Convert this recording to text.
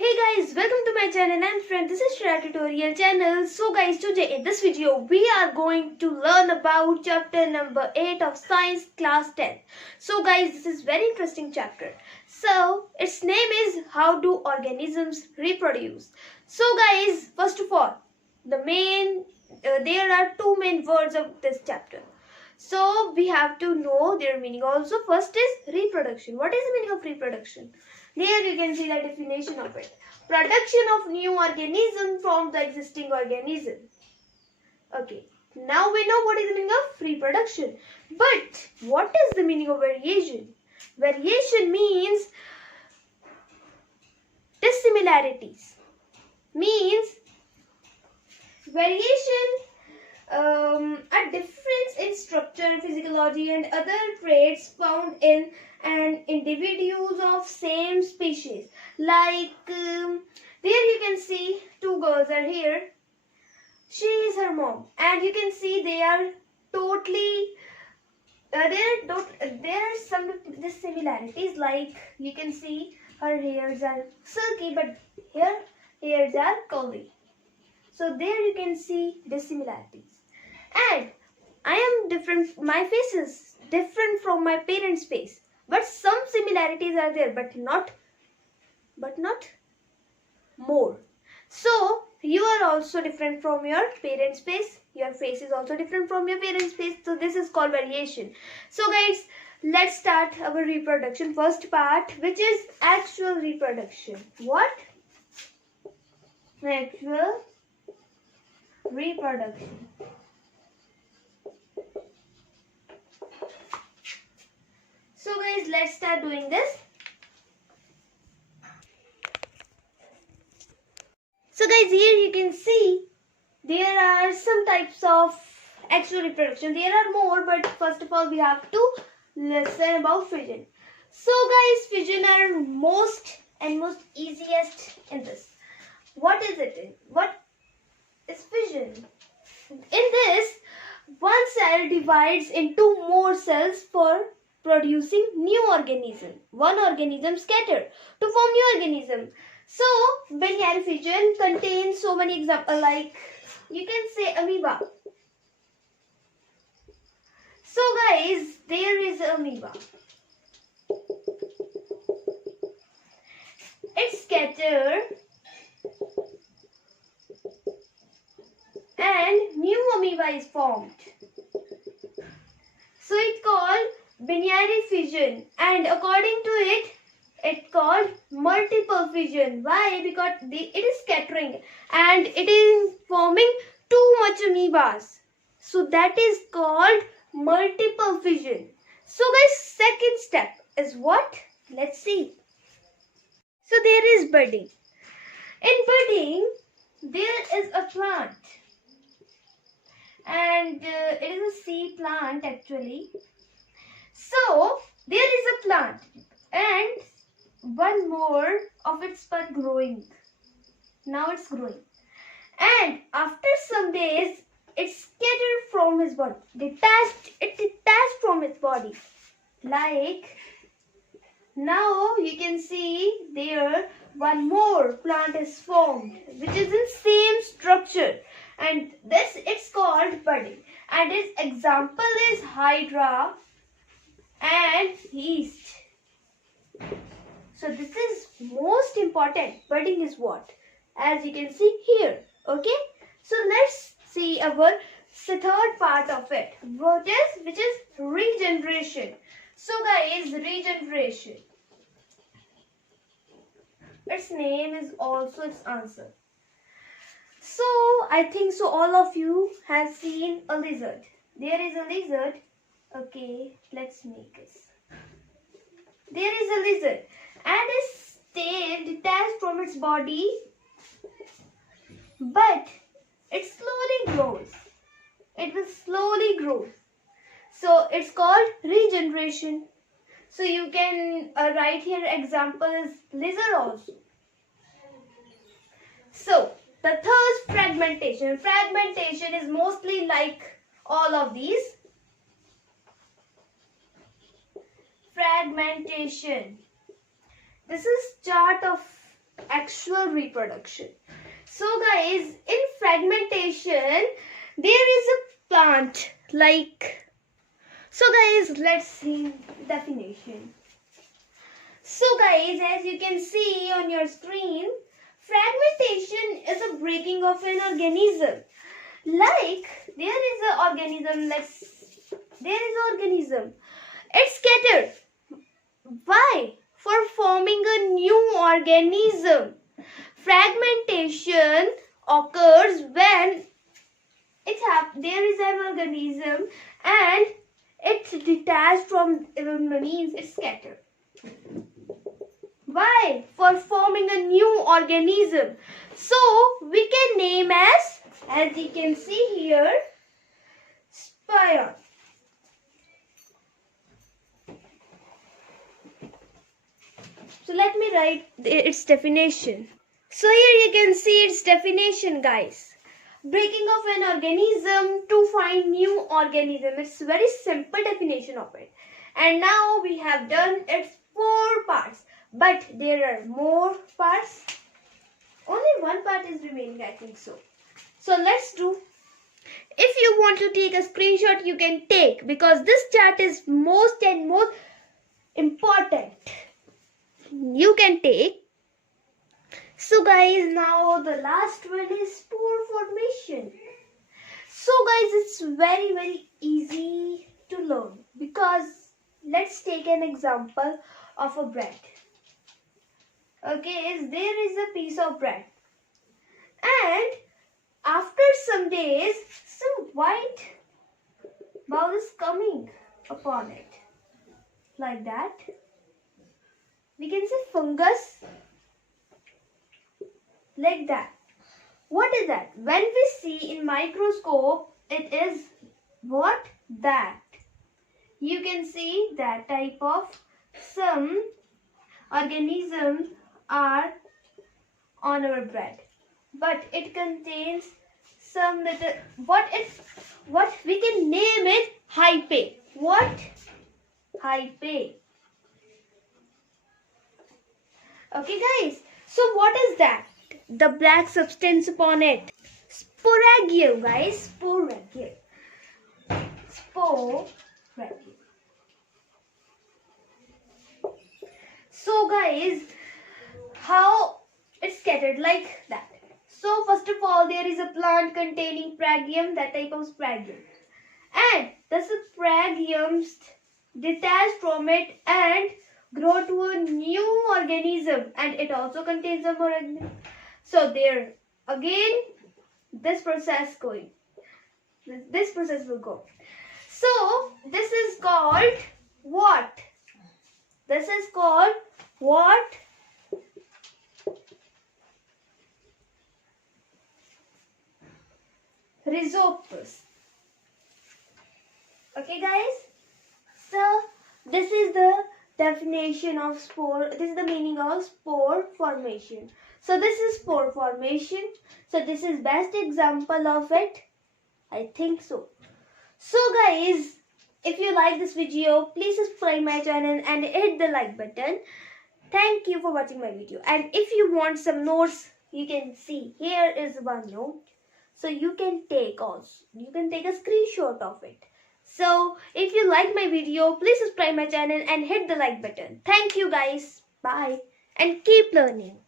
Hey guys, welcome to my channel and friend, this is SHRIA tutorial channel. So guys, today in this video we are going to learn about chapter number 8 of science class 10. So guys, this is very interesting chapter. So its name is how do organisms reproduce. So guys, first of all, there are two main words of this chapter. So we have to know their meaning also. First is reproduction. What is the meaning of reproduction? There you can see the definition of it. Production of new organism from the existing organism. Okay. Now we know what is the meaning of reproduction. But what is the meaning of variation? Variation means dissimilarities. Means variation a difference in structure, physiology and other traits found in and individuals of same species. Like there you can see two girls are here. She is her mom and you can see they are totally there are some dissimilarities. Like you can see her hairs are silky but her hairs are curly. So there you can see dissimilarities. And I am different, my face is different from my parents' face. But some similarities are there, but not more. So you are also different from your parents' face. Your face is also different from your parents' face. So this is called variation. So guys, let's start our reproduction. First part, which is actual reproduction. What? Actual reproduction. So guys, let's start doing this. So guys, here you can see there are some types of actual reproduction. There are more, but first of all we have to listen about fission. So guys, fission are most easiest in this. What is it? What is fission? In this, one cell divides into more cells for producing new organism. One organism scattered to form new organism. So binary fission contains so many examples, like you can say amoeba. So guys, there is amoeba. It's scattered and new amoeba is formed. So it's called binary fission, and according to it, it's called multiple fission. Why? Because it is scattering and it is forming too much amoebas. So that is called multiple fission. So guys, second step is what? Let's see. So there is budding. In budding, there is a plant. And it is a seed plant actually. So there is a plant and one more of its bud growing. Now it's growing. And after some days, it's scattered from his body. It detached from its body. Like now you can see there one more plant is formed, which is in same structure. And this it's called budding. And its example is hydra and yeast. So this is most important. Budding is what? As you can see here. Okay. So let's see our third part of it. Which is regeneration. So guys, regeneration. Its name is also its answer. So I think so all of you have seen a lizard. There is a lizard. Okay, let's make this. There is a lizard and its tail detached from its body, but it slowly grows. It will slowly grow. So it's called regeneration. So you can write here example is lizard also. So the third, fragmentation. Fragmentation is mostly like all of these. Fragmentation. This is chart of actual reproduction. So guys, in fragmentation, there is a plant like. So guys, let's see definition. So guys, as you can see on your screen, fragmentation is a breaking of an organism. Like there is an organism, it's scattered. Why? For forming a new organism. Fragmentation occurs when there is an organism and it's detached from, means it's scattered. Why? For forming a new organism. So we can name as you can see here, spion. So let me write its definition. So here you can see its definition, guys. Breaking of an organism to find new organism. It's very simple definition of it. And now we have done its 4 parts. But there are more parts. Only one part is remaining, I think so. So let's do. If you want to take a screenshot, you can take, because this chart is most important. You can take. So guys, now the last one is spore formation. So guys, it's very easy to learn, because let's take an example of a bread. Okay, there is a piece of bread, and after some days, some white ball is coming upon it, like that. We can say fungus, like that. What is that? When we see in microscope, it is what? That. You can see that type of some organisms are on our bread, but it contains some little, what we can name it hyphae. What? Hyphae. Okay guys, so what is that? The black substance upon it. Sporagium, guys. Sporagium. Sporagium. So guys, how it's scattered like that. So first of all, there is a plant containing spragium, that type of spragium. And the spragiums detach from it and grow to a new organism, and it also contains some organism. So there again, this process going. This process will go. So this is called what? This is called what? Rhizopus. Okay guys, so this is the definition of spore. This is the meaning of spore formation. So this is spore formation. So this is best example of it, I think so. So guys, if you like this video, please subscribe my channel and hit the like button. Thank you for watching my video. And if you want some notes, you can see here is one note. So you can take a screenshot of it. So if you like my video, please subscribe my channel and hit the like button. Thank you guys. Bye. And keep learning.